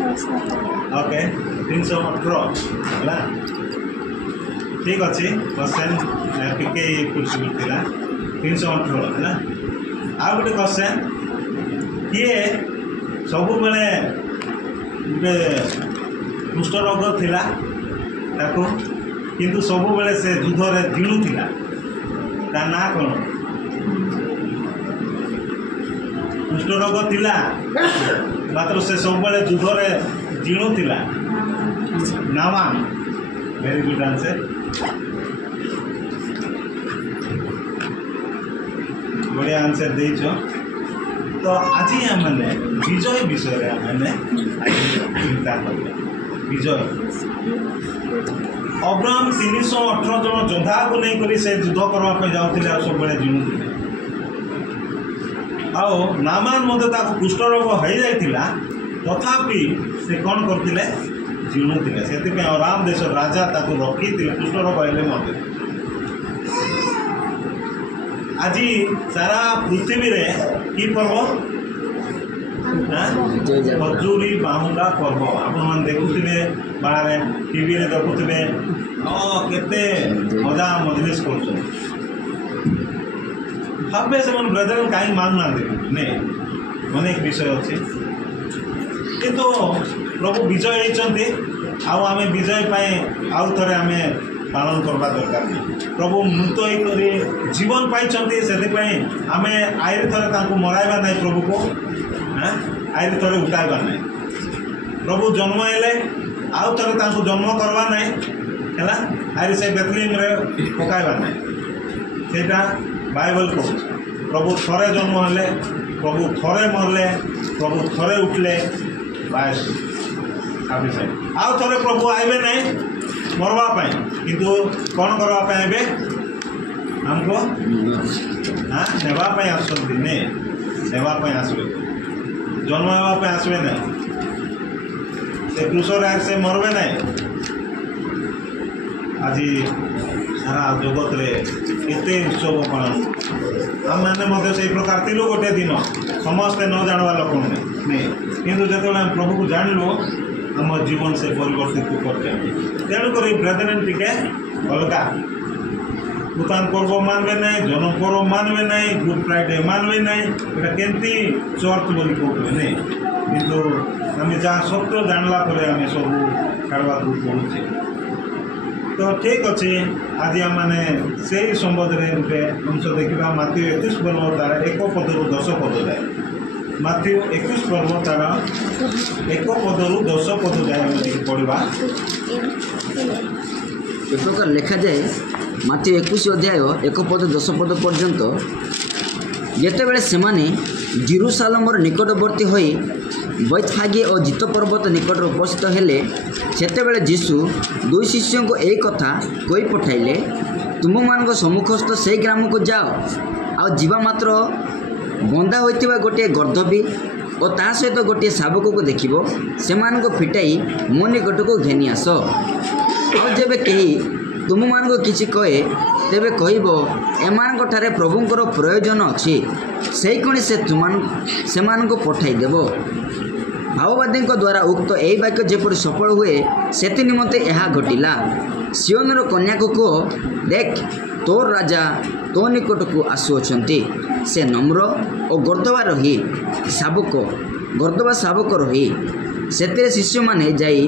Okay 318 है ठीक अच्छे क्वेश्चन टिके पूछा 318 है आ गोटे क्वेश्चन किए सब बेले गोटे कुष्ठ रोग थिला ताको किंतु सब बेले से युद्ध रे जीणुला ता ना कौन कुष्ठ रोग थिला मात्र से सब बेले युद्ध रे जीणुला नामान वेरी गुड आंसर बढ़िया आंसर देछो तो आज मैंने विजय विषय मैंने चिंता कर विजय अब्राहम 318 जन योद्धा को नहीं करी से युद्ध करने जाते सब बड़े जीणुले आओ नामान कुष्ठ रोग हो जाता तथापि से कौन करते जीणुले से अराम देश राजा रखी कुष्ठ रोग हेले आज सारा पृथ्वी रे की पर्व खजूरी बाहुंगा पर्व आपण देखुए बाहर टीवी रे देखुए केते मजा मजलिस कर भावे से ब्रदर कहीं मानुना नहीं अनेक विषय अच्छे किंतु प्रभु विजय होती आम विजय आउ थे आम पालन करवा दरकार प्रभु मृत जीवन पाई से आम आईर थे मराइबा ना प्रभु को आईर थे उठाइबा ना प्रभु जन्म हेले आउ थे जन्म करवा ना है आईर से बेथलीम रे पकाइबा ना सेटा बाइबल कहूँ प्रभु थरे जन्म हेले प्रभु थरे मरले प्रभु थरे उठले बास आउ थे प्रभु आइबे ना मरवाई किंतु कौन करवाई हमको नेवाई आसवे नेवाई आसवे जन्म होगापी आसवे ना से क्रूसर से मरबे ना आज सारा जगत रे केते उत्सव पालन आम मैंने से प्रकार थिलु गोटे दिन समस्ते न जानवा लोक नहीं किंतु जो प्रभु को जानलु आम जीवन से परिवर्तित करते तेणुक ब्रदरेन टिके अलग नूतन पर्व मानवे ना जन्म पर्व मानवे ना गुड फ्राइडे मानवे ना यहाँ केमती चर्च बोली कहते नहीं किंतु आम जहाँ सत्य जानला आम सब छाड़वा पड़ुचे तो ठीक अच्छे आज आम मैंने से ही संबंध में गोटे अंश देखा माथ्यू 21 पर्व तार 1 पदरू 10 पद जाए माथ्यू 21 पर्व तार 1 पदरू 10 पद जाए पढ़ा एक प्रकार लिखा जाए माथ्यू 21 अध्याय 1 पद 10 पद पर्यंत जितेबाला से जेरुसालेम निकटवर्ती हो बैतफागे और जित पर्वत निकट उपस्थित हेले सेतेबेले यीशु दुई शिष्यों को एक कथा कही पठाइले तुम मान सम्मुखस्थ से ग्राम को जाओ आ जीवा मात्र बंधा होइतिबा गोटे गर्दभी और ता सहित गोटे शावक को देखिबो सेमानको फिटाई मो निकट को घेनी आस और जब कहीं तुम मान किसी कहे तेबे कहबो एमानक ठारे प्रभुंकर प्रयोजन अच्छी से कणी से तुम पठाई देबो भाववादी द्वारा उक्त यही वाक्य जेपरी सफल हुए से निमंते यह घटिला सियोनर कन्या को कह देख तोर राजा तो निकट को आसुअछंती से नम्र और गर्दवा रही शावक रही से शिष्य माने जाई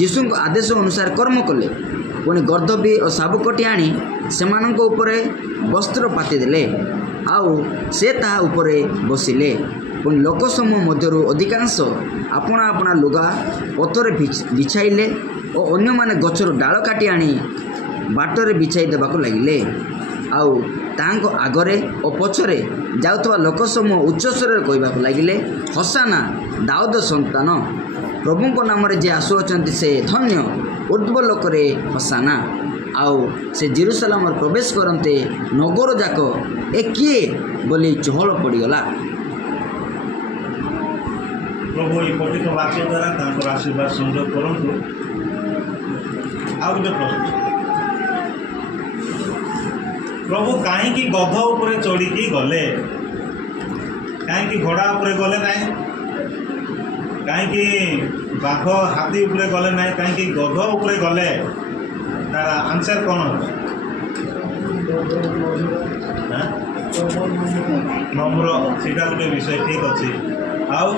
यीशु आदेश अनुसार कर्म कले पुणी गर्दभी और शावकटी आनी सेमानंको उपरे वस्त्र पातिदेले आउ से ताहा उपरे बसिले पुणी लोक समूह मध्यरु अधिकांश आपणा आपणा लुगा पथरे बिछाइले और अन्य माने गछर डाल काटी आनी बाटरे बिछाई देबाकू लागिले आउ तांको आगरे और पछरे जाउतबा लोक समूह उच्च स्वरे कहबाकू लागिले हसाना दाऊद संतान प्रभुंको नाम रे जे आसुअछंती से धन्य ऊर्ध्व लोकरे हसाना आउ से जेरुसालेम प्रवेश करते नगर जाक ए किए बोली चहल पड़गला। प्रभु ये पठित वाक्य द्वारा आशीर्वाद संयोग करूँ। आ गए प्रश्न प्रभु कहीं गध उपरे चढ़ी गले कहीं घोड़ा उपरे गले ना कहीं बाघ हाथी उपरे गले ना कहीं गध उपरे गले तार आंसर कौन हो नम्र सीटा गोटे विषय ठीक अच्छे आउ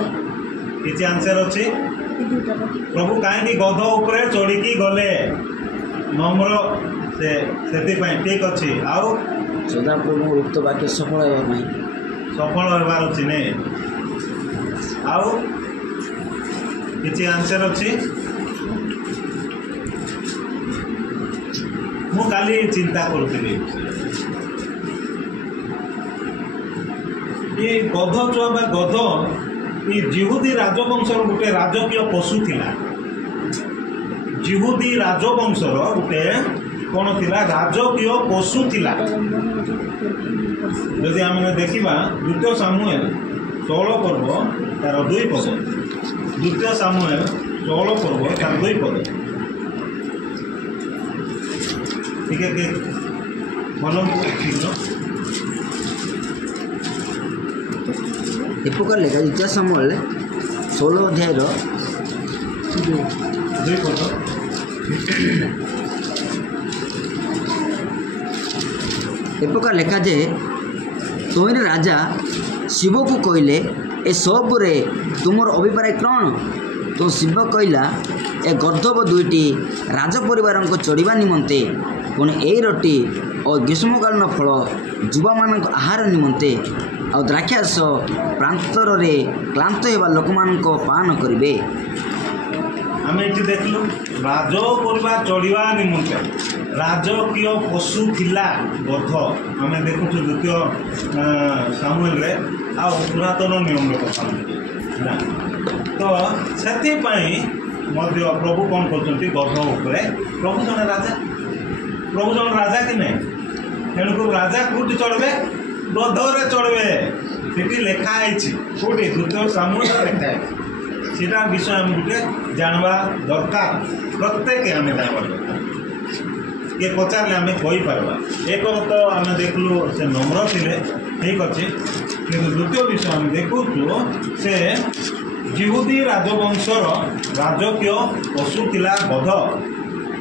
किसी आंसर अच्छी प्रभु कहीं गध उपरे चढ़ी गले नम्र से ठीक अच्छे आउ सदाप्रभु उक्त वाक्य सफल होबार अच्छी नहीं आउ किसी आंसर अच्छी मु काली चिंता करुଥିଲି ये गध छुआ बा गध ये जिहुदी राजवंशर गोटे राजकीय पशु थिला जिहुदी राजवंशर गोटे कौन थिला राजकीय पशु थिला यदि आम देखा द्वितीय सामुएल 16 पर्व तार 2 पद द्वितीय सामुएल 16 पर्व तार 2 पद ठीक है भल ठीक ए प्रकार लेखा द्वितीय सामुएल 16 अध्याय 2 पद ए प्रकार लेखा जे तोर राजा शिव को कहले ए सब रे तुमर अभिप्राय कौन तो शिव कहला ए गर्दभ दुईटी राज परिवार को चढ़ा निमंते पुणी यही रोटी और ग्रीष्मकालीन फल युवा मान आहार निमंते आ द्राक्षारस प्रांतर रे क्लांत होगा लोक मान पान करेंगे आम ये देखलु राज परिवार चढ़ा निमंते राजकीय पशु थिला गध आम देखु द्वितीय सामुएल रे आ पुरातन नियम कथा तो से प्रभु कौन कर गध उपरे प्रभु जन राजा कि नहीं तेणुक राजा कौटी चढ़े गधरे चढ़े से लिखाई कौटी द्वितीय सामुएल लिखाई सीटा विषय आम गोटे जानवा दरकार प्रत्येक आम जानवा दरकार ये पचारे आम कहीपर एक तो आम देखलु से नम्र थे ठीक अच्छे कि द्वितीय विषय आम देखु से जिहुदी राजवंशर राजकीय पशु थिला गध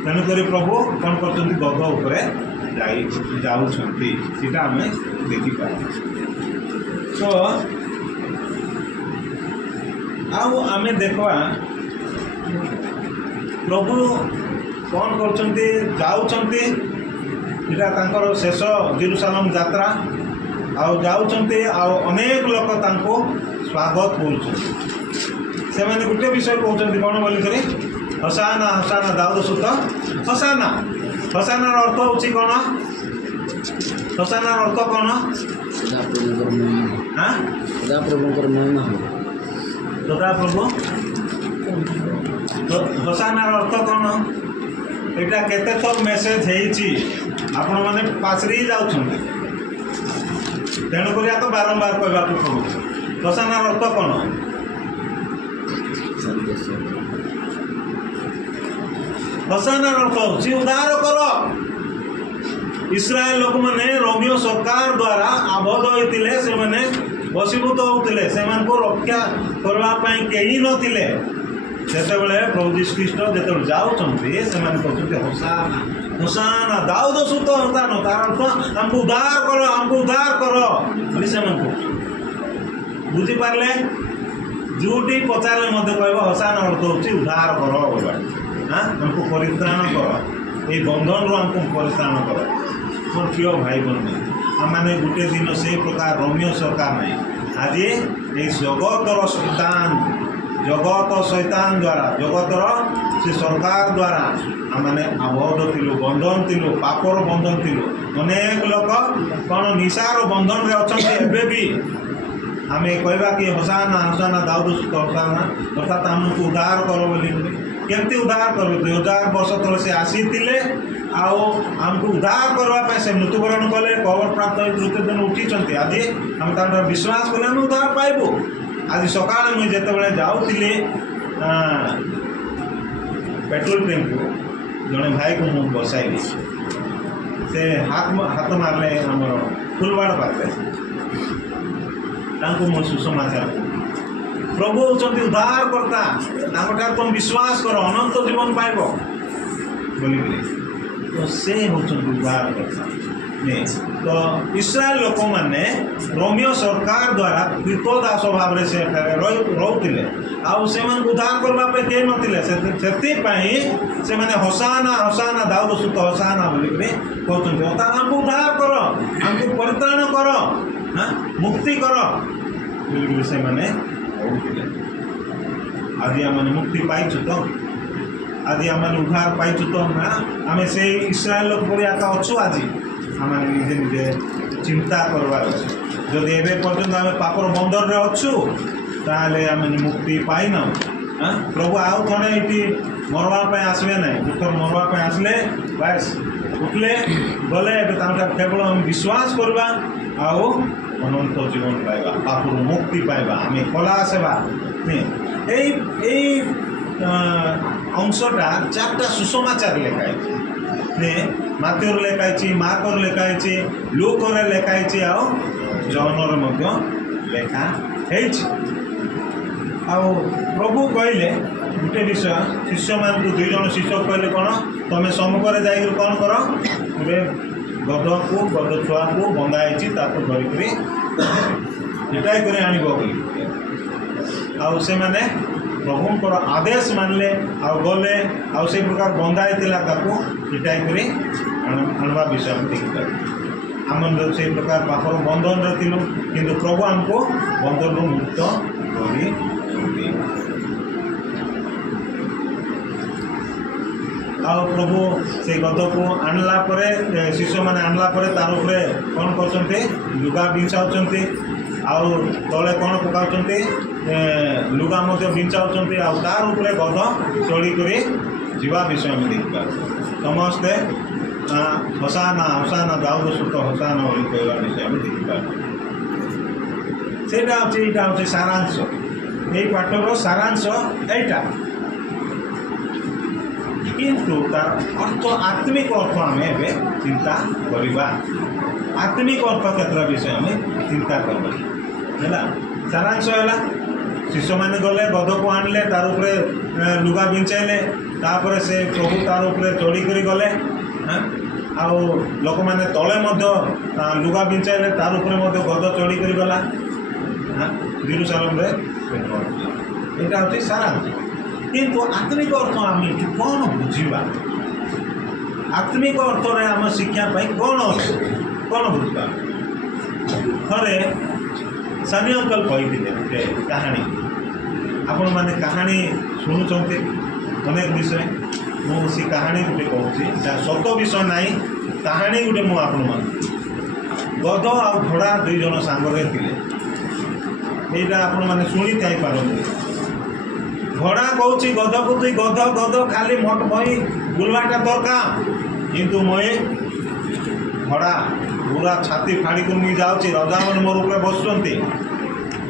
तेणुक प्रभु कौन कर गध उपरे जाऊँगा आम देखिपार तो आम देखा प्रभु कौन कर शेष जेरूसालेम यात्रा अनेक लोक स्वागत कर गोटे विषय कहते कौन बोलिक हसाना हसाना दाऊद सुत हसाना हसानार अर्थ हूँ कौन हसानार अर्थ कौन सदाप्रभु हसानार अर्थ कौन यहाँ केते थर मेसेज आपण मैंने पासरी जाऊँ तेणुक तो बारंबार कहवा पड़ू हसानार अर्थ कौन हसानार अर्थ हूँ उद्धार कर इस्राएल लोक मैंने रोमियो सरकार द्वारा आबद्ध होते से मैंने वशीभूत होते से रक्षा करने कहीं नथिले सेतेबेले प्रभु यीशु ख्रीष्ट जो जाऊँगी से हसाना हसाना दाऊद सुत हसाना तार अर्थ हमको उद्धार कर से बुझीपारे जोटी पचारे कह हसाना अर्थ हूँ उद्धार कर हाँ हमको परित्राण कर ये बंधन रू हमको परित्राण कर मोर प्रिय भाई बहन आम मैंने गोटे दिन से प्रकार रोमियो सरकार नहीं आज ये जगतर शैतान द्वारा जगतर से सरकार द्वारा आम मैंने आबद्ध थिलु बंधन थिलु पापर बंधन थिलु अनेक लोक कौन निशार बंधन रे अच्छा एबे भी आम कहवा कि हसाना हसाना दाऊद हसाना अर्थात आमको उद्धार कर बोली केमती उद्धार कर 2000 वर्ष तले से आसी आमको उद्धार करने से मृत्युवरण कले कबर प्राप्त तृतीय दिन उठी आज आम विश्वास कले आम उद्धार पाइबू आज सका मुझे जिते जाऊँगी पेट्रोल टैंक को जड़े भाई को मुझे बसाइली से हाथ मारले आम फुलबाड़ पाखे मुझे सुसमाचार प्रभु होचंती उद्धारकर्ता तांको तुम विश्वास करो अनंत जीवन पाइब बोलिकी तो से होचंती उद्धारकर्ता नहीं तो इस्राएल लोक मैंने रोमियो सरकार द्वारा कृतदास भाव से रोते उद्धार करने के नथिले से मैंने हसाना हसाना दाऊद सुत हसाना बोलिकी कहते हमको उद्धार कर हमको परित्राण कर मुक्ति कर बोलिकी से मैंने आदि आम मुक्ति पाइचु तो आदि आम उद्धार पाइचु तो आम से इस्राएल लोक पड़िया अच्छु आज आम निजे निजे चिंता करवार अच्छे जदि एवं पर्यटन आम पापर बंदर में अच्छु ताले आम मुक्ति पाइना प्रभु आउ थे ये मरवाई आसवे ना दुखर मरवाई आसले बस उठले गले केवल आम विश्वास करवा आउ अनंत जीवन पाइबा पापर मुक्ति पाइबा आम कला सेवा अंशटा 4टा सुसमाचार लेखाई माथ्यूर लेखाई मार्कर लेखाई लूकर लेखाई आ जॉनर लेखा प्रभु कहले गोटे विषय शिष्य मान 2 जन शिष्य कहले कौन तुम सम्मुखें जा कौन कर गोटे गध को गध छुआ को बंधाई धरिक हिटाई कर आनब से मैंने प्रभुंर आदेश मानले गले से प्रकार बंधाई हिटाई कर आणवा विषय हम देखिए आम से प्रकार पापर बंधन थी कि प्रभु आमको बंधन मुक्त कर प्रभु से गद को आणला शिष्य मैंने आणला तार कौन कर लुगा बिछाऊँ आउ तले कौन पकाउछन्ते लुगा बिछाऊँ तार उपरे गद चढ़ी जीवा विषय में देखा समस्ते हसाना हसाना दाऊद सुत हसाना कहवा विषय में देखा से सारांश ये पाठर सारांश एटा किंतु तार अर्थ आत्मिक अर्थ आम चिंता करवा आत्मिक अर्थ क्षेत्र विषय आम चिंता करवा सारांश है शिष्य मैंने गले गध को आणले तार उपरे लुगा बिछाइले तापर से प्रभु तार उपरे चढ़ी कर गले आउ लोक मैंने तले लुगा बिछाइले तार उपरे गद चढ़ी कर गला जेरुसालेम यहाँ हूँ सारांश किंतु आत्मिक अर्थ आम कौन बुझा आत्मिक अर्थ में आम शिक्षा कौन अच्छे कौन बुझा थे सानी अंकल कहते कहानी आपण मैंने कहानी शुणुंट अनेक विषय मुझे कहानी गोटे कहूँ सत विषय ना कहानी गोटे मुझे गध आ घोड़ा 2 जन सांगे थे यहाँ आपण मैंने शुणी पारती घोड़ा कहूँ गध को तुई गध गध खाली मट मई बुलवाटा दरकार किंतु मई घोड़ा पूरा छाती फाड़ी कर नहीं जाऊँगी रजा मैंने मोर ऊपर बसुँच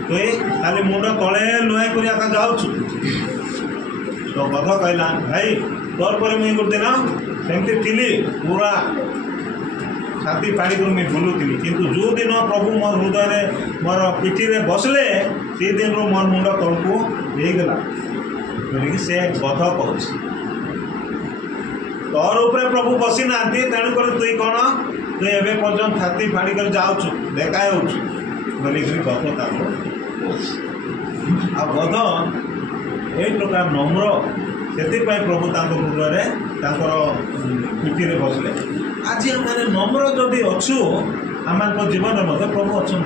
तुई खाली मुंड तले लुहाई कर जाऊँ तो गध कहला भाई तोर पर मुई गोटे दिन सेमती थी पूरा छाती फाड़ी कर मुझे बुलूली किंतु जो दिन प्रभु मोर हृदय मोर पिठी में बसले से दिन मोर मुंड तलू होगला बोलिकी से गध कहूँ तोर उपरे प्रभु बसी ना तेणुक तुई कौन तुई एवं पर्यटन छाती फाड़ी कर जाऊँ देखा बोलिक गध आ गध ये प्रकार नम्र से प्रभु हृदय पिठी में बसले आज आम नम्र जदि अच्छु आम जीवन में प्रभु अच्छा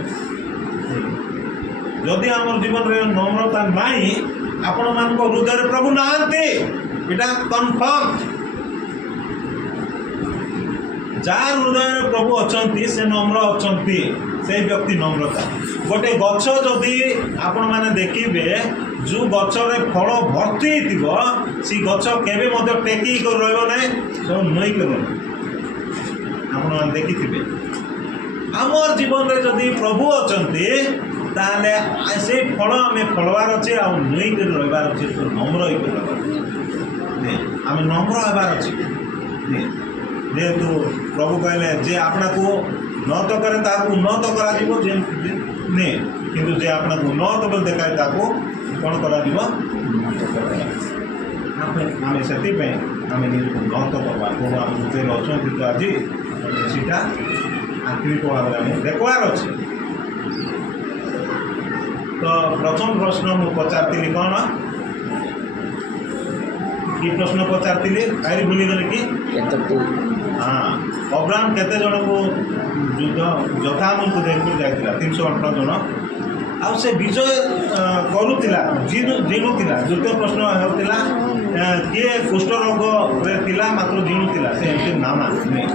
जदि आम जीवन में नम्रता नाई आपण मान हृदय प्रभु नहांती इटा कन्फर्म जार हृदय प्रभु अच्छा से नम्र अच्छा से व्यक्ति नम्रता गोटे गछ जदि आपण मैंने देखिए जो गचर फल भर्ती थी सी गछ के टेकी कर रहा सब नई कर आप देखिए आमर जीवन में जदि प्रभु अच्छा ताले से फल आम फलवार अच्छे आ नई कर रहार अच्छे तो नम्र आम नम्र हबार अच्छे जेहेतु प्रभु कहले जे आपना को न तो करे उन्नत करा किंतु जे आपना को उन्नत बोल देखाए କ'ଣ କରାଯିବ ଆମେ ସେଥିପାଇଁ ଆମେ ନିଜକୁ ନତ କରିବା ପ୍ରଭୁ ଆମ ଭିତରେ ଅଛନ୍ତି ତ ଆଜି ସେଇଟା ଆନ୍ତରିକ ଭାବରେ ଆମେ ଦେଖିବାର ଅଛି। ତ ପ୍ରଥମ ପ୍ରଶ୍ନ ମୁଁ ପଚାରିଥିଲି କ'ଣ କି ପ୍ରଶ୍ନ ପଚାରିଥିଲି କାହିଁକି ଭୁଲିଗଲି କି ହଁ ଅବ୍ରାହମ କେତେ ଜଣକୁ ଯୋଦ୍ଧାମାନଙ୍କୁ ଧରିକରି ଯାଇଥିଲା 318 ଜଣ ଆଉ ସେ ବିଜୟ କରୁଥିଲା ଜିଣୁଥିଲା। ଦ୍ୱିତୀୟ ପ୍ରଶ୍ନ ହେଉଥିଲା କିଏ କୁଷ୍ଠରୋଗରେ ଥିଲା ମାତ୍ର ଜିଣୁଥିଲା ସେ ଏମିତି ନାମା ନୁହେଁ।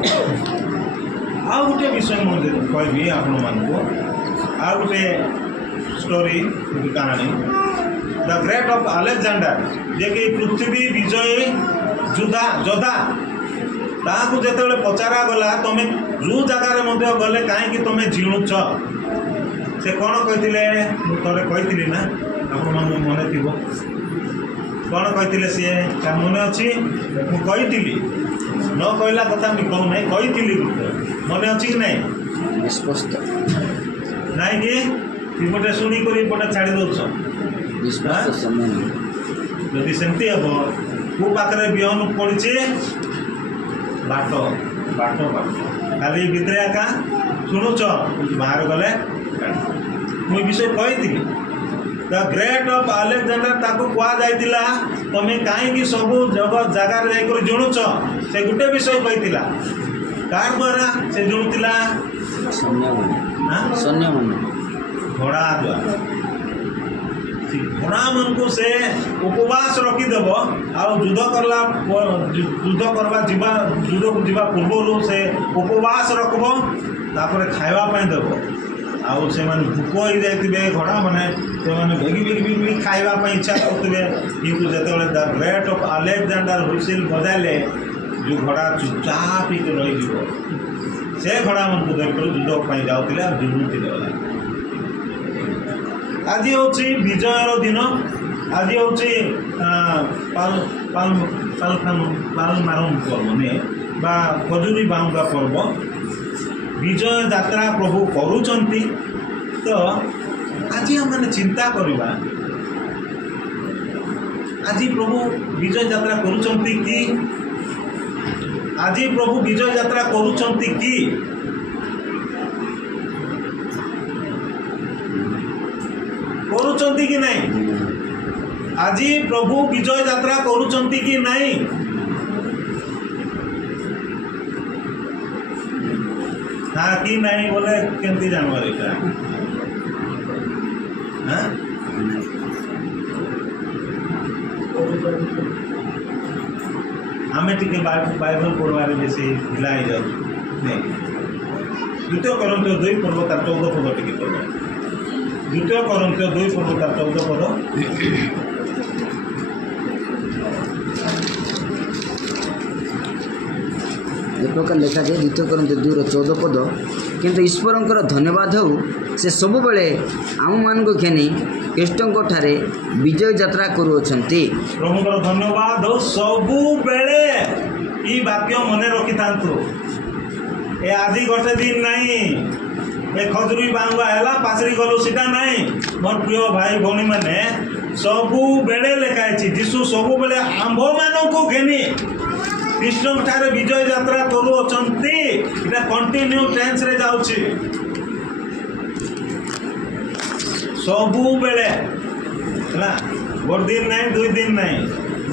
ଆଉ ଗୋଟେ ବିଷୟ ମୁଁ କହିବି ଆପଣମାନଙ୍କୁ ଆଉ ଗୋଟେ ଷ୍ଟୋରି କାହାଣୀ ଦ ଗ୍ରେଟ୍ ଅଫ୍ ଆଲେକ୍ଜାଣ୍ଡାର ଯିଏକି ପୃଥିବୀ ବିଜୟୀ ଯୋଦ୍ଧା ତାହାକୁ ଯେତେବେଳେ ପଚରାଗଲା ତମେ ଯେଉଁ ଜାଗାରେ ମଧ୍ୟ ଗଲେ କାହିଁକି ତମେ ଜିଣୁଛ ସେ କ'ଣ କହିଥିଲେ ମୁଁ ଥରେ କହିଥିଲି ନା ଆପଣମାନଙ୍କୁ ମନେ ଥିବ କ'ଣ କହିଥିଲେ ସିଏ ମନେ ଅଛି ମୁଁ କହିଥିଲି ନ କହିଲା କଥା ମୁଁ କହୁନାହିଁ କହିଥିଲି ମନେ ଅଛି କି ନାହିଁ ବିଶ୍ୱସ୍ତ ନାଇଁ କି ଏପଟେ ଶୁଣିକରି ଏପଟେ ଛାଡ଼ି ଦେଉଛ ଯଦି ସେମିତି ହେବ କେଉଁ ପାଖରେ ବିହନ ପଡ଼ିଛି ବାଟ ଖାଲି ଭିତରେ ଏକା ଶୁଣୁଛ ବାହାର ଗଲେ ମୁଁ ଏ ବିଷୟ କହିଥିଲି ଦ ଗ୍ରେଟ୍ ଅଫ୍ ଆଲେକ୍ଜାଣ୍ଡାର ତାକୁ କୁହାଯାଇଥିଲା ତମେ କାହିଁକି ସବୁ ଜାଗାରେ ଯାଇକରି ଜୁଣୁଛ ସେ ଗୋଟେ ବିଷୟ କହିଥିଲା କାହାର ଦ୍ୱାରା ସେ ଜୁଣୁଥିଲା ଘୋଡ଼ା ଦ୍ୱାରା ସେ ଘୋଡ଼ାମାନଙ୍କୁ ସେ ଉପବାସ ରଖିଦେବ ଆଉ ଯୁଦ୍ଧକୁ ଯିବା ପୂର୍ବରୁ ସେ ଉପବାସ ରଖିବ ତାପରେ ଖାଇବା ପାଇଁ ଦେବ ଆଉ ସେମାନେ ଭୋକ ହେଇଯାଇଥିବେ ଘୋଡ଼ାମାନେ ସେମାନେ ବେଗି ଖାଇବା ପାଇଁ ଇଚ୍ଛା କରୁଥିବେ କିନ୍ତୁ ଯେତେବେଳେ the great of Alexander whistle ବଜାଇଲେ ଯେଉଁ ଘୋଡ଼ା ଚୁପଚାପ ହେଇକି ରହିଯିବ ସେ ଘୋଡ଼ାମାନଙ୍କୁ ଧରିକରି ଯୁଦ୍ଧ ପାଇଁ ଯାଉଥିଲେ ଆଉ ଜୁଣୁଥିଲେ। ଆଜି ହେଉଛି ବିଜୟର ଦିନ ଆଜି ହେଉଛି ପାଲମାରମ ପର୍ବ ବା ଖଜୁରୀ ବାହୁଙ୍ଗା ପର୍ବ ବିଜୟ ଯାତ୍ରା ପ୍ରଭୁ କରୁଛନ୍ତି। ତ ଆଜି ଆମେ ଚିନ୍ତା କରିବା ଆଜି ପ୍ରଭୁ ବିଜୟ ଯାତ୍ରା କରୁଛନ୍ତି କି ଆଜି ପ୍ରଭୁ ବିଜୟ ଯାତ୍ରା କରୁଛନ୍ତି କି କରୁଛନ୍ତି କି ନାହିଁ ଆଜି ପ୍ରଭୁ ବିଜୟ ଯାତ୍ରା କରୁଛନ୍ତି କି ନାହିଁ ନା କି ନାହିଁ ବୋଲେ କେମିତି ଜାଣିବାର ଏଇଟା ଆମେ ଟିକେ ବାଇବଲ ପଢ଼ିବାରେ ବେଶୀ ଢିଲା ହେଇଯାଉଛୁ ନାଇଁ। ଦ୍ୱିତୀୟ କରନ୍ଥୀୟ 2 ପର୍ବ ତାର 14 ପଦ ଟିକେ ପଢ଼ିବା ଦ୍ୱିତୀୟ କରନ୍ଥୀୟ 2 ପର୍ବ ତାର 14 ପଦ ଏ ପ୍ରକାର ଲେଖାଯାଏ ଦ୍ୱିତୀୟ କରନ୍ଥୀୟ 2:14 ପଦ କିନ୍ତୁ ଈଶ୍ୱରଙ୍କର ଧନ୍ୟବାଦ ହେଉ ସେ ସବୁବେଳେ ଆମମାନଙ୍କୁ ଘେନି ଖ୍ରୀଷ୍ଟଙ୍କଠାରେ ବିଜୟ ଯାତ୍ରା କରୁଅଛନ୍ତି। ପ୍ରଭୁଙ୍କର ଧନ୍ୟବାଦ ହେଉ ସବୁବେଳେ ଏ ବାକ୍ୟ ମନେ ରଖିଥାନ୍ତୁ। ଏ ଆଜି ଗୋଟେ ଦିନ ନାହିଁ ଏ ଖଜୁରୀ ବାହୁଙ୍ଗା ହେଲା ପାଚରି ଗଲୁ ସେଟା ନାହିଁ ମୋର ପ୍ରିୟ ଭାଇ ଭଉଣୀମାନେ ସବୁବେଳେ ଲେଖା ହେଇଛି ଯୀଶୁ ସବୁବେଳେ ଆମ୍ଭମାନଙ୍କୁ ଘେନି ଖ୍ରୀଷ୍ଟଙ୍କଠାରେ ବିଜୟ ଯାତ୍ରା କରୁଅଛନ୍ତି। ଏଇଟା କଣ୍ଟିନ୍ୟୁ ଟେନ୍ସରେ ଯାଉଛି ସବୁବେଳେ ହେଲା ଗୋଟେ ଦିନ ନାହିଁ 2 ଦିନ ନାହିଁ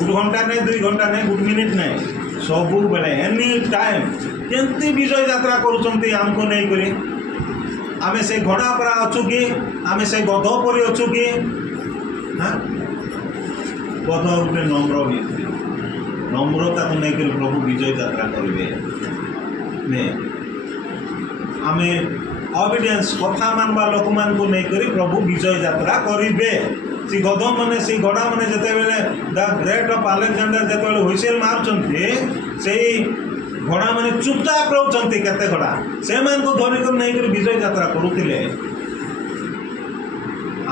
1 ଘଣ୍ଟା ନାହିଁ 2 ଘଣ୍ଟା ନାହିଁ 1 ମିନିଟ୍ ନାହିଁ ସବୁବେଳେ ଏନି ଟାଇମ୍ କେମିତି ବିଜୟ ଯାତ୍ରା କରୁଛନ୍ତି ଆମକୁ ନେଇକରି ଆମେ ସେ ଘୋଡ଼ା ପରା ଅଛୁ କି ଆମେ ସେ ଗଧ ପରି ଅଛୁ କି ଗଧ ଗୋଟେ ନମ୍ର ବ୍ୟକ୍ତି নম্রতাকে নেইকি প্রভু বিজয় যাত্রা করবে আমি অবিডিয়েন্স কথা মানবা লোক মানকু নেইকি প্রভু বিজয় যাত্রা করবে। সে গধ মানে সেই ঘোড়া মানে যেতবেলে দ গ্রেট অফ আলেকজান্ডার যেতবেলে হুইসেল মারুଛନ୍ତି সেই ঘোড়া মানে চুপচাপ রହୁଛନ୍ତି কেতে ঘোড়া সেমানকু ধরিকি নেইকি বিজয় যাত্রা করুଥିଲେ।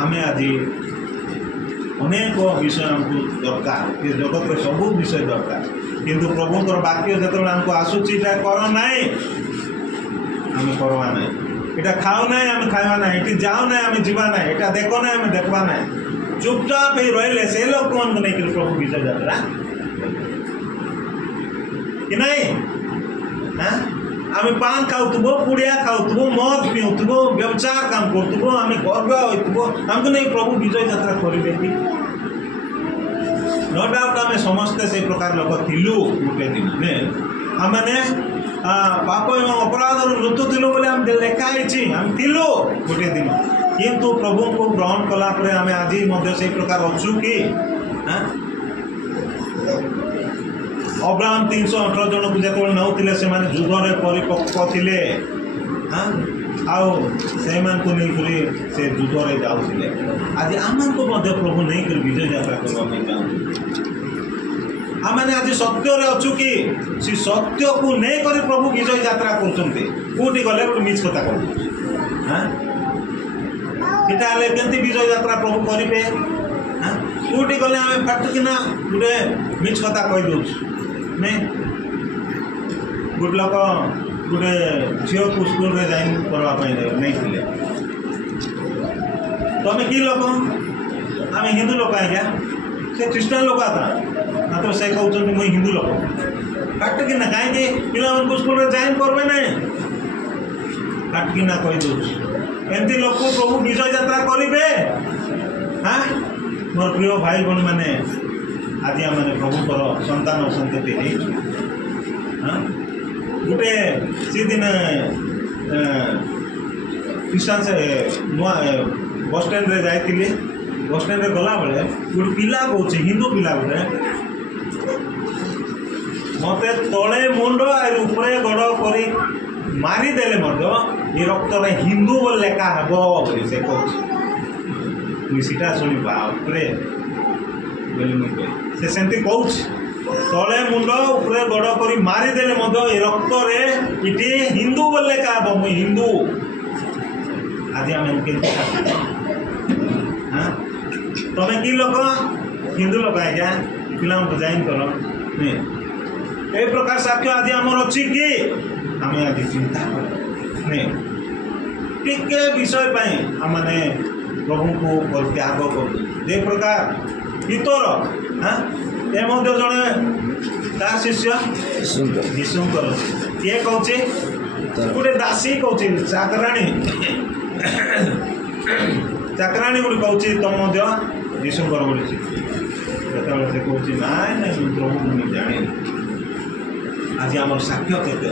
আমি আজি অনেক বিষয় আমি দরকার ଏ ଜଗତରେ ସବୁ ବିଷୟ ଦରକାର କିନ୍ତୁ ପ୍ରଭୁଙ୍କର ବାକ୍ୟ ଯେତେବେଳେ ଆମକୁ ଆସୁଛି ଏଇଟା କର ନାହିଁ ଆମେ କରିବା ନାହିଁ ଏଇଟା ଖାଉ ନାହିଁ ଆମେ ଖାଇବା ନାହିଁ ଏଠି ଯାଉ ନାହିଁ ଆମେ ଯିବା ନାହିଁ ଏଇଟା ଦେଖ ନାହିଁ ଆମେ ଦେଖିବା ନାହିଁ चुपचाप ही रहिले से लोग कौन नहीं कि प्रभु विजय यात्रा कि नहीं हाँ आम पान खाऊब पुड़िया खाऊब मद पीऊब व्यवचार काम करूब आम गर्व हो आमको नहीं प्रभु विजय यात्रा करेंगे कि नो डाउट आम समस्ते से प्रकार लोक थिलु गोटे दिन आम मैंने पाप एवं अपराध मृत्यु थिलु बोले आम लेखाई आम थिलु गोटे दिन किंतु प्रभु को ग्रहण कलापर आम आज से प्रकार अच्छु कि अब्राहम 318 जन को जो नौले से जुगरे परिपक्व थे नहीं से जुगरे जाऊे आज आम को प्रभु नहीं कर विजय यात्रा करने चाहूँ आम आज सत्य अच्छु कि सी सत्य को नहीं कर प्रभु विजय यात्रा करोटी गले गोटे मिछ कथा कर केमती विजय यात्रा प्रभु करेंगे कौटी गले आम फाटकिना गोटे मिछ कथा कहीदे नहीं गोटे लोक गोटे झील को स्कूल में जाइन करवाई नहीं थे तो आम कि लोक आम हिंदू लोक आज्ञा से ख्रीस्टान लोक आता मात्र से कहते मुझे हिंदू लोक फाटकिना कहीं पिला स्कूल में जाइन करवे ना फाटकिना कहीदे एमती लोक प्रभु विजय यात्रा करेंगे हाँ मोर प्रिय भाई बहन मैंने आज आम प्रभुकर संतान संतति हाँ गोटे सी दिन ख्रीस्टान से नुआ बस स्टैंड रे जाइए बस स्टैंड रे गला बेले गोटे पिला कौच हिंदू पिला गोटे मत तले मुंड आर उपरे गड़ कर मारिदेले ये रक्त हिंदू बोल लेखा हम से कहूँ सीटा शुणी बापरे से सेमती कहूँ तले मुंड उपरे गड़ कर मारिदेले ये रक्त इटी हिंदू बोल लेखा हम मुई हिंदू आज आम हाँ तुम्हें कि लोक हिंदू लोक आज्ञा पिला जाइन कर ए प्रकार साक्ष्य आज आमर अच्छी कि आम आज चिंता कर टिके विषय आम प्रभु को परित्याग कर प्रकार पितर हाँ ये जड़े तार शिष्य यीशुकर किए कहे गोटे दासी कहे चाकराणी चाकराणी गोटे कहे तुम यीशुकर बोली से कहे ना प्रभु मुझे जानी आज आम साक्ष्य के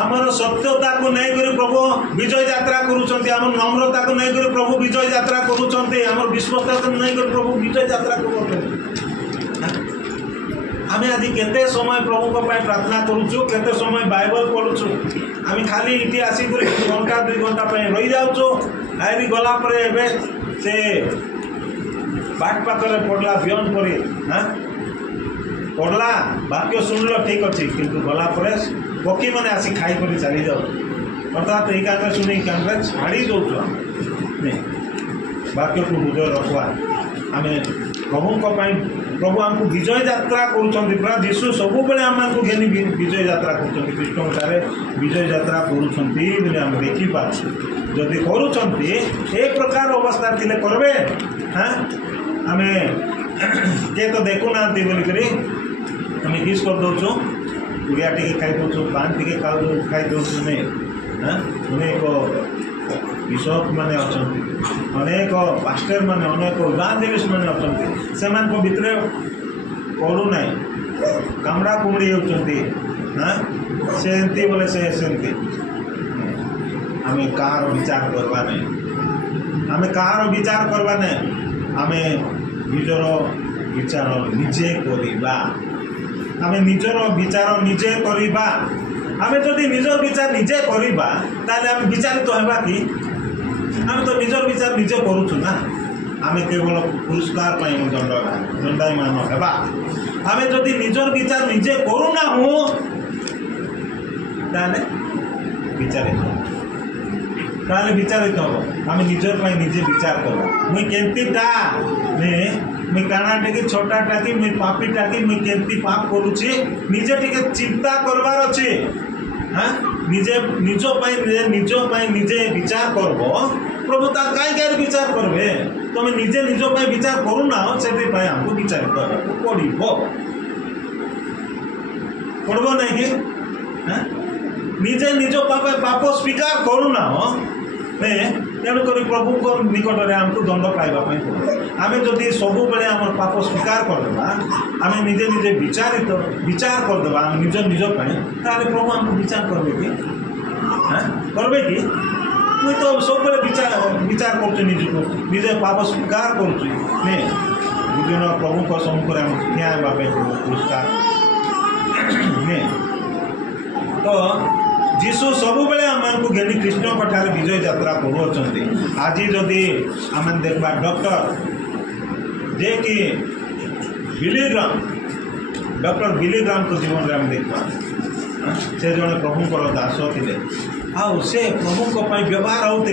आमर सत्यता को नहीं कर प्रभु विजय यात्रा करुँच नम्रता को नहीं कर प्रभु विजय यात्रा करुँच विश्वसता को नहीं कर प्रभु विजय यात्रा कर आम आज केते समय प्रभु को प्रार्थना करुचु केते समय बाइबल पढ़ुचु आम खाली इटी आसिक घंटा 2 घंटा रही जाऊँ आई गला से बाट पाखे पढ़ला बियन कर हाँ पढ़ला वाक्य शुणल ठीक अच्छे किंतु गला पक्षी मैंने आसी खाई कर चली जाओ अर्थात यही काम शुणी काम छाड़ी दौ वाक्य को हृदय रखवा आम प्रभु प्रभु आमको विजय यात्रा करा जीशु सब बेले आम घेनी विजय यात्रा कर कृष्णटारे विजय यात्रा करें देखिपार जदि कर प्रकार अवस्था थी करवे हाँ आम किए तो देखुना बोलिक आम किस कर दौचु गुड़िया टी खाई दौचु पान टी खाई दौचु नहीं हाँ अनेक बिशप मैंने अच्छा अनेक पास्टर मैंने अनेक इवांजेलिस्ट मैंने अच्छा से भितर पड़ूना कामड़ा कुमड़ी होती हाँ से बोले सेमती आम कहार विचार करवा नहीं आम कहार विचार करवा नहीं आम निजर विचार निजे करवा आम निजर विचार निजे करवा आम जदि निजर विचार निजे करवा ताले आम विचारित होगा कि आम तो निजर विचार निजे करुचु ना आम केवल पुरस्कार दंडायमान होगा आम जदि निजर विचार निजे करूना हूँ ताले विचारित हम आम निजर निजे विचार करवा मुई केमतीटा मुई काणाटा कि छोटाटा कि मुई पापीटा कि मुई केमती पाप करुची निजे टिके चिंता करवार अच्छे हाँ निजे निज निजे विचार करब प्रभु ता कहीं विचार करबे। तुम निजे निज विचार करूना से आमको विचार पड़ो पड़ब ना कि निजे निज पाप स्वीकार करूना तेणुक प्रभु को निकट में आमको दंड पाइबापी पड़े आम जदि सब बेले आम पाप स्वीकार करदे आम निजे निजे विचार करदे आम निज निज ताले प्रभु आमको विचार करबे कि करबे कि मुई तो सब बेले विचार कर निजे पाप स्वीकार कर प्रभु को सम्मुख में ठिया पुरस्कार तो जीशु सबु बेले आम घेनी कृष्ण ठार विजय यात्रा करुँच आज जदि आम देखा डॉक्टर जे कि डॉक्टर बिली ग्राम को जीवन में आम देखा से जड़े प्रभुंर दास थे से प्रभु व्यवहार होते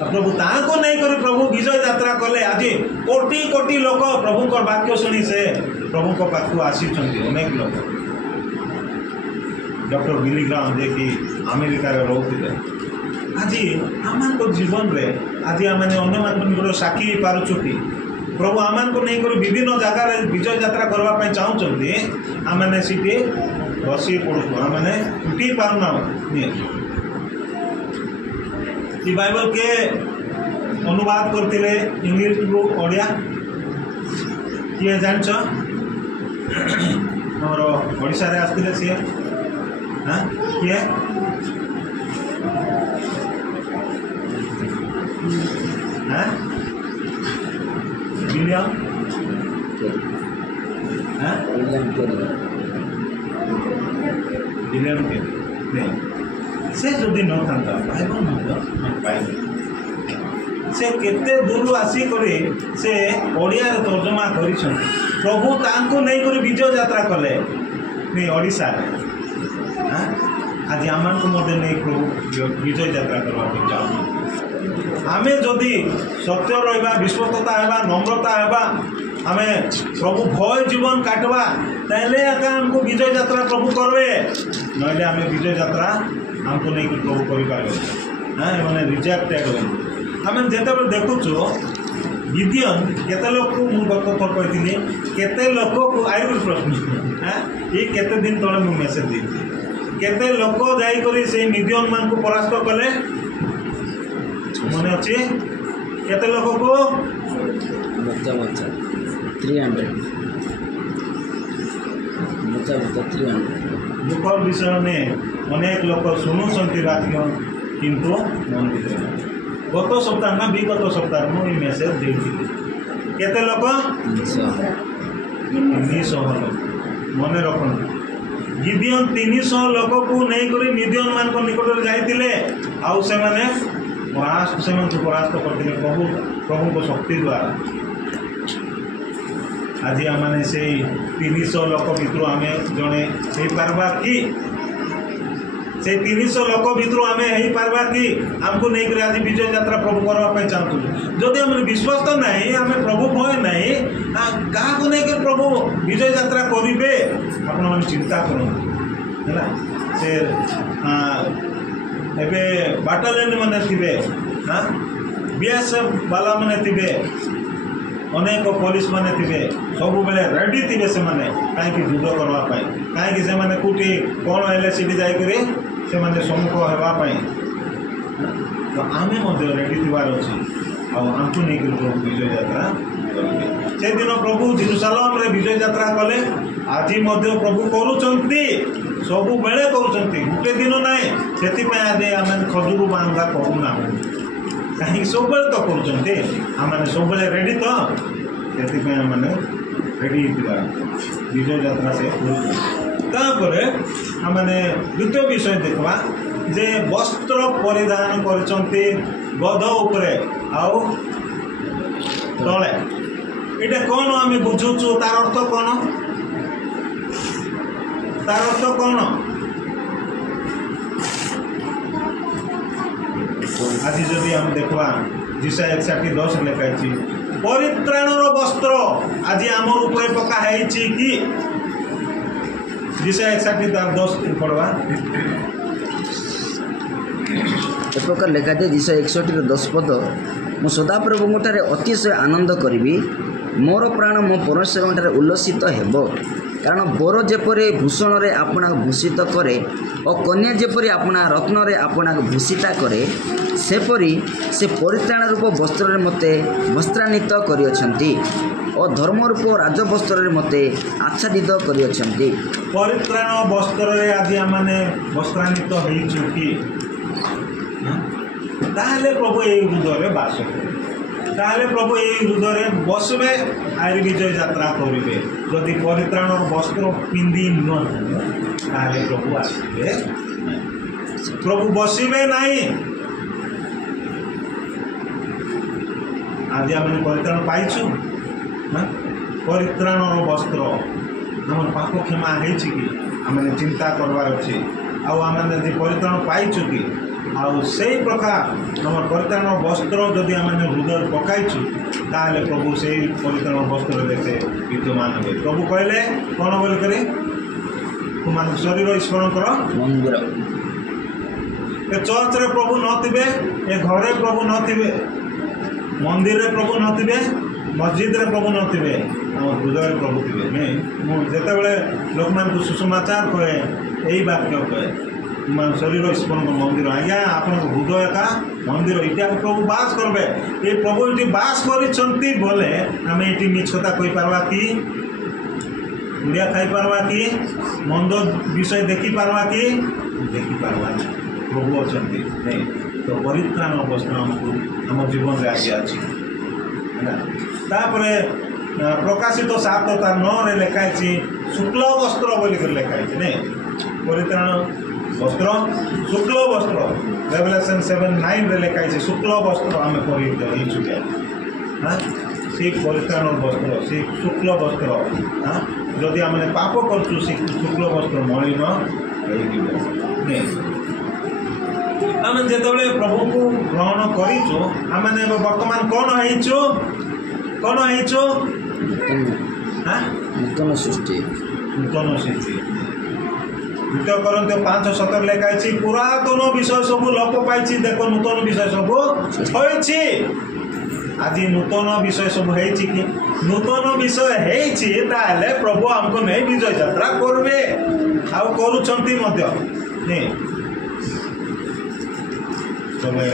प्रभु ताको नहीं कर प्रभु विजय यात्रा कले आज कोटी कोटी लोक प्रभुंर वाक्य शुणी से प्रभु पाखु आसी अनेक लोग डॉक्टर बिली ग्राम जे कि अमेरिका रोते आज आम जीवन में आज आम अन्य साक्षी पार्छु कि प्रभु आम को नहीं कर विभिन्न जगार विजय यात्रा करने चाहते आम सी बसी पड़ू आम उठी पारना बाइबल के अनुवाद करते इंग्लिश को ओडिया किए जान आमर ओडिशा रे आसते सी किए विलियम विलियम के से जदि न था बाइबल पाइबे से केते दूर आसिक से ओडिया तर्जमा कर प्रभु तांको नहीं कर विजय यात्रा कले नहीं ओडिशा आज आम को नहीं प्रभु विजय यात्रा करवा चाहूँ आम जदि सत्य रहा विश्वस्तता है नम्रता है आम प्रभु भय जीवन काटवा ताले आमको विजय यात्रा प्रभु करवे नईले आम विजय यात्रा आमको नहीं प्रभु कर मैंने रिजेक्टेड आम जिते देखुचु गिदियन केते लोक को गत थर कही केते लोक को आई प्रश्न ये केते दिन तले मुझे मेसेज दी केते लोक जाकर से मिडियन मान को परास्त कले मन अच्छे केते लोक को 300 दुख विषय में अनेक लोक शुणुंट वाक्य किंतु मन भर गत सप्ताह ना विगत सप्ताह मुझे मेसेज देती केते लोक 300 लोग मन रखना गिदियन 300 लोक को नहीं कर मिडियन मान को निकट जाते आउ से परास्त करते प्रभु को शक्ति द्वारा आज आम से 300 लोक भितर आम जड़े हो पार्बा कि से 300 लोक भितर आम हो पार्बा कि आमको नहीं कर आज विजय यात्रा प्रभु करवाई चाहूँ जदि आम विश्वास तो नहीं आम प्रभु भय नहीं क्या नहीं कर प्रभु विजय यात्रा करेंगे आपण मैंने चिंता करें से एबे बाटालियन मैंने थे बीएसएफ वाला मैंने थे अनेक पुलिस मैंने थे सब बेले रेडी थे से कहीं युद्ध करवाई कहीं से कौटी कौन है सीटी जाकर से सम्मुख होगापी तो आम रेडी थबार अच्छे आमको नहीं प्रभु विजय यात्रा करेंगे से दिन प्रभु जेरूसालेम रे विजय यात्रा कले आज प्रभु करुँच सब बेले कर गोटे दिन ना से आज आम खजूर बांधा करूना कहीं सब बेले तो कर सब बेले रेडी तो से रेडी विजय यात्रा से तापर आम द्वितीय विषय देखा जे वस्त्र परिधान कर गध उपरे आउ तले ये कौन आम बुझुचु तार अर्थ कौन आज जदि हम देखा जिसा 1:10 लिखाई परित्राणर वस्त्र आज आम ऊपर पकाई कि जिसा 1:10 पढ़वा एक प्रकार लिखा जाए 261 10 पद ମୁଁ ସଦାପ୍ରଭୁଙ୍କଠାରେ ଅତିଶୟ ଆନନ୍ଦ କରିବି, ମୋର ପ୍ରାଣ ମୋ ପରମେଶ୍ୱରଙ୍କଠାରେ ଉଲ୍ଲସିତ ହେବ। କାରଣ ବର ଯେପରି ଭୂଷଣରେ ଆପଣାକୁ ଭୂଷିତ କରେ ଓ କନ୍ୟା ଯେପରି ଆପଣା ରତ୍ନରେ ଆପଣାକୁ ଭୂଷିତା କରେ, ସେପରି ସେ ପରିତ୍ରାଣ ରୂପ ବସ୍ତ୍ରରେ ମୋତେ ବସ୍ତ୍ରାନ୍ୱିତ କରିଅଛନ୍ତି ଓ ଧର୍ମରୂପ ରାଜବସ୍ତ୍ରରେ ମୋତେ ଆଚ୍ଛାଦିତ କରିଅଛନ୍ତି। ପରିତ୍ରାଣ ବସ୍ତ୍ରରେ ଆଜି ଆମେ ବସ୍ତ୍ରାନ୍ୱିତ ହେଇଛୁ କି? ତାହେଲେ ପ୍ରଭୁ ଏହି ହୃଦୟରେ ବାସ କରିବେ, ତାହେଲେ ପ୍ରଭୁ ଏହି ହୃଦୟରେ ବସିବେ, ଆହୁରି ବିଜୟ ଯାତ୍ରା କରିବେ। ଯଦି ପରିତ୍ରାଣର ବସ୍ତ୍ର ପିନ୍ଧି ନଥିବେ ତାହେଲେ ପ୍ରଭୁ ଆସିବେ, ପ୍ରଭୁ ବସିବେ ନାହିଁ। ଆଜି ଆମେ ପରିତ୍ରାଣ ପାଇଛୁ, ପରିତ୍ରାଣର ବସ୍ତ୍ର ଆମର ପାପ କ୍ଷମା ହେଇଛି କି ଆମେ ଚିନ୍ତା କରବାର ଅଛି। ଆଉ ଆମେ ଯଦି ପରିତ୍ରାଣ ପାଇଛୁ କି, ଆଉ ସେଇ ପ୍ରକାର ଆମର ପରିତ୍ରାଣ ବସ୍ତ୍ର ଯଦି ଆମେ ହୃଦୟରେ ପକାଇଛୁ ତାହେଲେ ପ୍ରଭୁ ସେଇ ପରିତ୍ରାଣ ବସ୍ତ୍ରରେ ସେ ବିଦ୍ୟମାନ ହୁଏ। ପ୍ରଭୁ କହିଲେ କ'ଣ ବୋଲିକରି, ତୁମମାନଙ୍କ ଶରୀର ଈଶ୍ୱରଙ୍କର ମନ୍ଦିର। ଏ ଚର୍ଚ୍ଚରେ ପ୍ରଭୁ ନଥିବେ, ଏ ଘରେ ପ୍ରଭୁ ନଥିବେ, ମନ୍ଦିରରେ ପ୍ରଭୁ ନଥିବେ, ମସଜିଦରେ ପ୍ରଭୁ ନଥିବେ, ଆମ ହୃଦୟରେ ପ୍ରଭୁ ଥିବେ। ମୁଁ ଯେତେବେଳେ ଲୋକମାନଙ୍କୁ ସୁସମାଚାର କହେ ଏଇ ବାକ୍ୟ କହେ, ଶରୀର ଈଶ୍ୱରଙ୍କ ମନ୍ଦିର। ଆଜ୍ଞା ଆପଣଙ୍କ ହୃଦୟ ଏକା ମନ୍ଦିର, ଏଇଠି ଆମେ ପ୍ରଭୁ ବାସ କରିବେ। ଏ ପ୍ରଭୁ ଏଠି ବାସ କରିଛନ୍ତି ବୋଲେ ଆମେ ଏଠି ମିଛତା କହିପାରବା କି, ଓଡ଼ିଆ ଖାଇପାରବା କି, ମନ୍ଦ ବିଷୟ ଦେଖିପାରବା କି? ଦେଖିପାରବା କି? ପ୍ରଭୁ ଅଛନ୍ତି। ନାଇଁ ତ ପରିତ୍ରାଣ ବସ୍ତ୍ର ଆମକୁ ଆମ ଜୀବନରେ ଆସି ଅଛି। ତାପରେ ପ୍ରକାଶିତ 7:9 ଲେଖା ହେଇଛି ଶୁକ୍ଳ ବସ୍ତ୍ର ବୋଲିକରି ଲେଖା ହେଇଛି। ନାଇଁ ପରିତ୍ରାଣ ବସ୍ତ୍ର, ଶୁକ୍ଳ ବସ୍ତ୍ର। ରେଭେଲେସନ୍ 7:9 ଲେଖା ହେଇଛି ଶୁକ୍ଳ ବସ୍ତ୍ର ଆମେ ପରିହିତ ହେଇଛୁ। ସେଇ ପରିତ୍ରାଣ ବସ୍ତ୍ର, ସେଇ ଶୁକ୍ଳ ବସ୍ତ୍ର। ଯଦି ଆମେ ପାପ କରୁଛୁ ସେ ଶୁକ୍ଳ ବସ୍ତ୍ର ମଳିନ ହେଇଯିବ। ଆମେ ଯେତେବେଳେ ପ୍ରଭୁଙ୍କୁ ଗ୍ରହଣ କରିଛୁ, ଆମେ ଏବେ ବର୍ତ୍ତମାନ କ'ଣ ହେଇଛୁ? କ'ଣ ହେଇଛୁ? ନୂତନ ସୃଷ୍ଟି। ନୂତନ ସୃଷ୍ଟି। 2 Corinthians 5:17 ଲେଖା ହେଇଛି ପୁରାତନ ବିଷୟ ସବୁ ଲୋପ ପାଇଛି, ଦେଖ ନୂତନ ବିଷୟ ସବୁ ହୋଇଛି। ଆଜି ନୂତନ ବିଷୟ ସବୁ ହେଇଛି କି? ନୂତନ ବିଷୟ ହେଇଛି ତାହେଲେ ପ୍ରଭୁ ଆମକୁ ନେଇ ବିଜୟ ଯାତ୍ରା କରିବେ, ଆଉ କରୁଛନ୍ତି ମଧ୍ୟ। ତବେ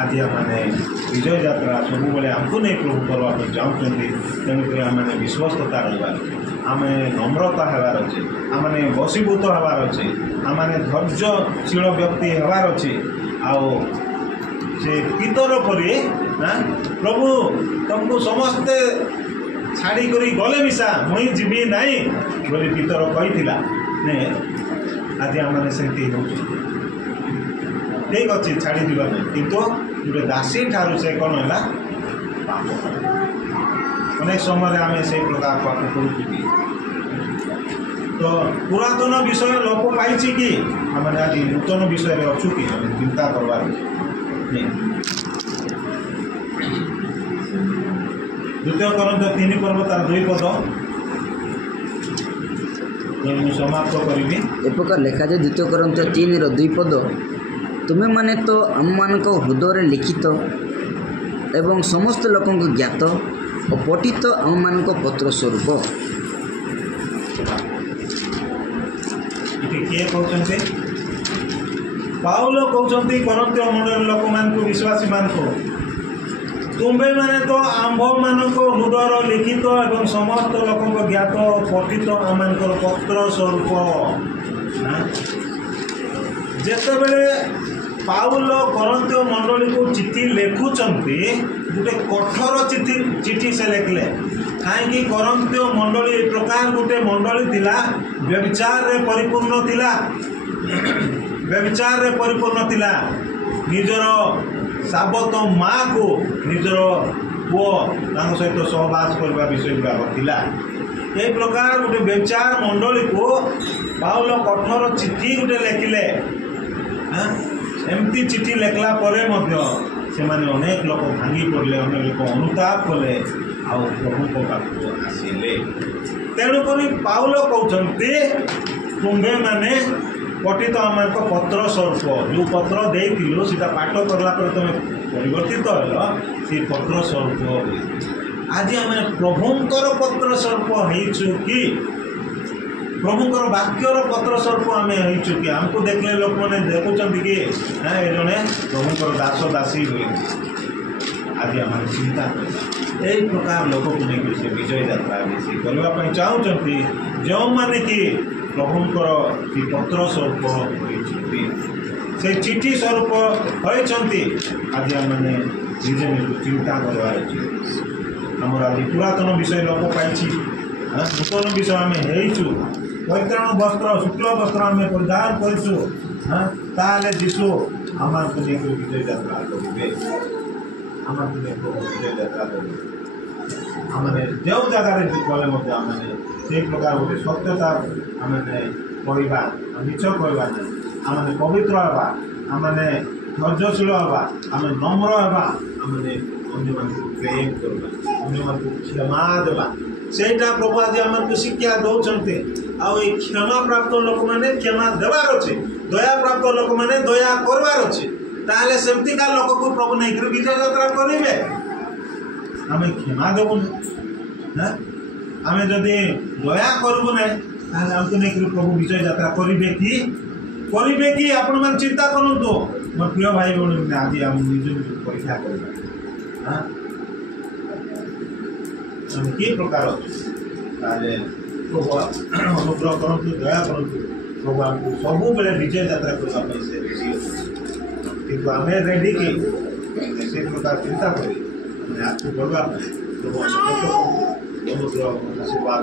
ଆଜି ଆମେ ବିଜୟ ଯାତ୍ରା ସବୁବେଳେ ଆମକୁ ନେଇ ପ୍ରଭୁ କରିବା ପାଇଁ ଚାହୁଁଛନ୍ତି। ତେଣୁକରି ଆମେ ବିଶ୍ୱସ୍ତତା ରହିବାର, ଆମେ ନମ୍ରତା ହେବାର ଅଛି, ଆମେ ବଶୀଭୂତ ହେବାର ଅଛି, ଆମେ ଧୈର୍ଯ୍ୟଶୀଳ ବ୍ୟକ୍ତି ହେବାର ଅଛି। ଆଉ ସେ ପିତର ପରି ପ୍ରଭୁ ତମକୁ ସମସ୍ତେ ଛାଡ଼ିକରି ଗଲେ ମିଶା ମୁଇଁ ଯିବି ନାହିଁ ବୋଲି ପିତର କହିଥିଲା। ଆଜି ଆମେ ସେମିତି ହେଉଛୁ। ଠିକ୍ ଅଛି ଛାଡ଼ିଯିବା ପାଇଁ, କିନ୍ତୁ ଗୋଟେ ଦାସୀ ଠାରୁ ସେ କ'ଣ ହେଲା? ପାପ। ଅନେକ ସମୟରେ ଆମେ ସେଇ ପ୍ରକାର ପାପ କରୁଛୁ କି? ତ ପୁରାତନ ବିଷୟ ଲୋପ ପାଇଛି କି? ଆମେ ଆଜି ନୂତନ ବିଷୟରେ ଅଛୁ କି? ଆମେ ଚିନ୍ତା କରବାର ଅଛି। 2 Corinthians 3:2 ମୁଁ ସମାପ୍ତ କରିବି। ଏ ପ୍ରକାର ଲେଖାଯାଏ 2 Corinthians 3:2, ତୁମେମାନେ ତ ଆମମାନଙ୍କ ହୃଦୟରେ ଲିଖିତ ଏବଂ ସମସ୍ତ ଲୋକଙ୍କ ଜ୍ଞାତ ଓ ପଠିତ ଆମମାନଙ୍କ ପତ୍ର ସ୍ୱରୂପ। ଏଠି କିଏ କହୁଛନ୍ତି? ପାଉଲ କହୁଛନ୍ତି କରନ୍ଥୀୟ ମଣ୍ଡଳୀ ଲୋକମାନଙ୍କୁ, ବିଶ୍ୱାସୀମାନଙ୍କୁ, ତୁମ୍ଭେମାନେ ତ ଆମ୍ଭମାନଙ୍କ ହୃଦୟର ଲିଖିତ ଏବଂ ସମସ୍ତ ଲୋକଙ୍କ ଜ୍ଞାତ ପଠିତ ଆମମାନଙ୍କର ପତ୍ର ସ୍ୱରୂପ। ଯେତେବେଳେ ପାଉଲ କରନ୍ଥୀୟ ମଣ୍ଡଳୀକୁ ଚିଠି ଲେଖୁଛନ୍ତି, ଗୋଟେ କଠୋର ଚିଠି ସେ ଲେଖିଲେ। କାହିଁକି? କରନ୍ଥୀୟ ମଣ୍ଡଳୀ ଏ ପ୍ରକାର ଗୋଟେ ମଣ୍ଡଳୀ ଥିଲା, ବ୍ୟଭିଚାରରେ ପରିପୂର୍ଣ୍ଣ ଥିଲା, ବ୍ୟଭିଚାରରେ ପରିପୂର୍ଣ୍ଣ ଥିଲା। ନିଜର ସାବତ ମାଆକୁ ନିଜର ପୁଅ ତାଙ୍କ ସହିତ ସହବାସ କରିବା ବିଷୟ ଗୁଡ଼ାକ ଥିଲା। এই প্রকার গোটে ব্যবচার মণ্ডলীকে পাউল কঠোর চিঠি গোটে লেখিলে। এমতি চিঠি লেখলা পরে মধ্য সেমানে অনেক লোক ভাঙ্গি পড়লে, অনেক লোক অনুতাপ কলে, আউ প্রভুঙ্ক পাখକୁ আসিলে। তেণুকরি পাউল কৌছন্তি তুম্ভে মানে পঠিত আমার পত্র স্বরূপ, যে পত্র দেইଥିଲୁ সেটা পাঠ করলা পরে তুমি ପରିବର୍ତ୍ତିତ ହେଲ ସେ ପତ୍ର ସ୍ୱରୂପ ହୁଏ। ଆଜି ଆମେ ପ୍ରଭୁଙ୍କର ପତ୍ର ସ୍ୱରୂପ ହେଇଛୁ କି ପ୍ରଭୁଙ୍କର ବାକ୍ୟର ପତ୍ର ସ୍ୱରୂପ ଆମେ ହେଇଛୁ କି? ଆମକୁ ଦେଖିଲେ ଲୋକମାନେ ଦେଖୁଛନ୍ତି କି ଏ ଜଣେ ପ୍ରଭୁଙ୍କର ଦାସ ଦାସୀ ହୁଏ। ଆଜି ଆମେ ଚିନ୍ତା କରିବା ଏହି ପ୍ରକାର ଲୋକକୁ ନେଇକି ସେ ବିଜୟ ଯାତ୍ରା ବେଶୀ କରିବା ପାଇଁ ଚାହୁଁଛନ୍ତି, ଯେଉଁମାନେ କି ପ୍ରଭୁଙ୍କର ସେ ପତ୍ର ସ୍ୱରୂପ ହୋଇଛନ୍ତି, ସେ ଚିଠି ସ୍ୱରୂପ ହୋଇଛନ୍ତି। ଆଜି ଆମେ ନିଜେ ନିଜକୁ ଚିନ୍ତା କରିବାର ଅଛି। ଆମର ଆଜି ପୁରାତନ ବିଷୟ ଲୋପ ପାଇଛି, ନୂତନ ବିଷୟ ଆମେ ହେଇଛୁ। ପରିତ୍ରାଣ ବସ୍ତ୍ର ଶୁକ୍ଳ ବସ୍ତ୍ର ଆମେ ପରିଧାନ କରିଛୁ। ତାହେଲେ ଯୀଶୁ ଆମକୁ ନେଇକି ବିଜୟ ଯାତ୍ରା କରିବେ। ଆମକୁ ନେଇକି ବିଜୟ ଯାତ୍ରା କରିବେ। ଆମେ ଯେଉଁ ଜାଗାରେ ଗଲେ ମଧ୍ୟ ଆମେ ସେଇ ପ୍ରକାର ଗୋଟେ ସତ୍ୟତା ଆମେ କହିବା, ମିଛ କହିବା ନାହିଁ। ଆମେ ପବିତ୍ର ହେବା, ଆମେ ଧୈର୍ଯ୍ୟଶୀଳ ହେବା, ଆମେ ନମ୍ର ହେବା, ଆମେ ଅନ୍ୟମାନଙ୍କୁ ପ୍ରେମ କରିବା, ଅନ୍ୟମାନଙ୍କୁ କ୍ଷମା ଦେବା। ସେଇଟା ପ୍ରଭୁ ଆଜି ଆମକୁ ଶିକ୍ଷା ଦେଉଛନ୍ତି। ଆଉ ଏଇ କ୍ଷମା ପ୍ରାପ୍ତ ଲୋକମାନେ କ୍ଷମା ଦେବାର ଅଛି, ଦୟା ପ୍ରାପ୍ତ ଲୋକମାନେ ଦୟା କରିବାର ଅଛି। ତାହେଲେ ସେମିତିକା ଲୋକକୁ ପ୍ରଭୁ ନେଇକରି ବିଜୟ ଯାତ୍ରା କରିବେ। ଆମେ କ୍ଷମା ଦେବୁନି, ଆମେ ଯଦି ଦୟା କରିବୁ ନାହିଁ, ତାହେଲେ ଆମକୁ ନେଇକରି ପ୍ରଭୁ ବିଜୟ ଯାତ୍ରା କରିବେ କି? କରିବେ କି? ଆପଣମାନେ ଚିନ୍ତା କରନ୍ତୁ ମୋର ପ୍ରିୟ ଭାଇ ଭଉଣୀ। ଆଜି ଆମେ ନିଜ ପରୀକ୍ଷା କରିବା, ଆମେ କି ପ୍ରକାର ଅଛୁ। ତାହେଲେ ପ୍ରଭୁ ଅନୁଗ୍ରହ କରନ୍ତୁ, ଦୟା କରନ୍ତୁ। ପ୍ରଭୁ ଆମକୁ ସବୁବେଳେ ବିଜୟ ଯାତ୍ରା କରିବା ପାଇଁ ସେ ରେଡ଼ି ଅଛନ୍ତି। କିନ୍ତୁ ଆମେ ରେଡ଼ି କି ସେ ପ୍ରକାର ଚିନ୍ତା କରି ଆମେ ଆଗକୁ ବଢ଼ିବା ପାଇଁ ପ୍ରଭୁ ଅନୁଗ୍ରହ ଆଶୀର୍ବାଦ